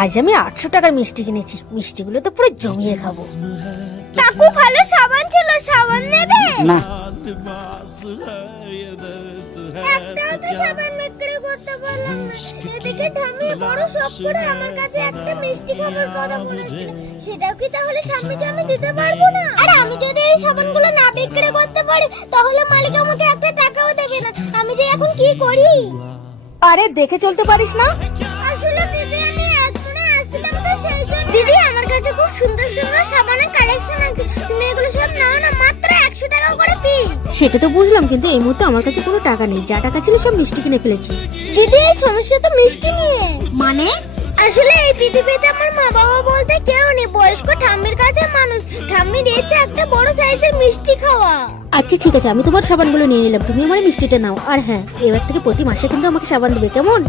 আজ আমি 800 টাকার মিষ্টি কিনেছি, মিষ্টিগুলো তো পুরো জমিয়ে খাবো। কাকু ভালো সাবান ছিল, সাবান নেবে? না, একটাও তো সাবান বিক্রি করতে পারলাম না। এদিকে ঠাম্মি বড় শখ করে আমার কাছে একটা মিষ্টি খাবার কথা বলেছিল, সেটাও কি তাহলে ঠাম্মিকে আমি দিতে পারবো না? আরে আমি যদি এই সাবানগুলো না বিক্রি করতে পারি তাহলে মালিক আমাকে একটা টাকাও দেবে না। আমি যে এখন কি করি? আরে দেখে চলতে পারিস না? আসলে দিদি আমি এখনো আসছিলাম তো সেই জন্য। দিদি আমার কাছে খুব সুন্দর সুন্দর সাবানের কালেকশন আছে, তুমি এগুলো সব নাও না, মাত্র 100 টাকা করে পিস। সেটা তো বুঝলাম, কিন্তু এই মুহূর্তে আমার কাছে কোনো টাকা নেই, যা টাকা ছিল সব মিষ্টি কিনে ফেলেছি। দিদি এই সমস্যা তো মিষ্টি নিয়ে। মানে আসলে এই পৃথিবীতে আমার মা বাবা বলতে কেউ নেই, বয়স্ক ঠাম্মির কাছে মানুষ। ঠাম্মির ইচ্ছে একটা বড় সাইজের মিষ্টি খাওয়া। আচ্ছা ঠিক আছে, আমি তোমার সাবানগুলো নিয়ে নিলাম, তুমি আমার মিষ্টিটা নাও। আর হ্যাঁ, এবার থেকে প্রতি মাসে কিন্তু আমাকে সাবান দেবে, কেমন?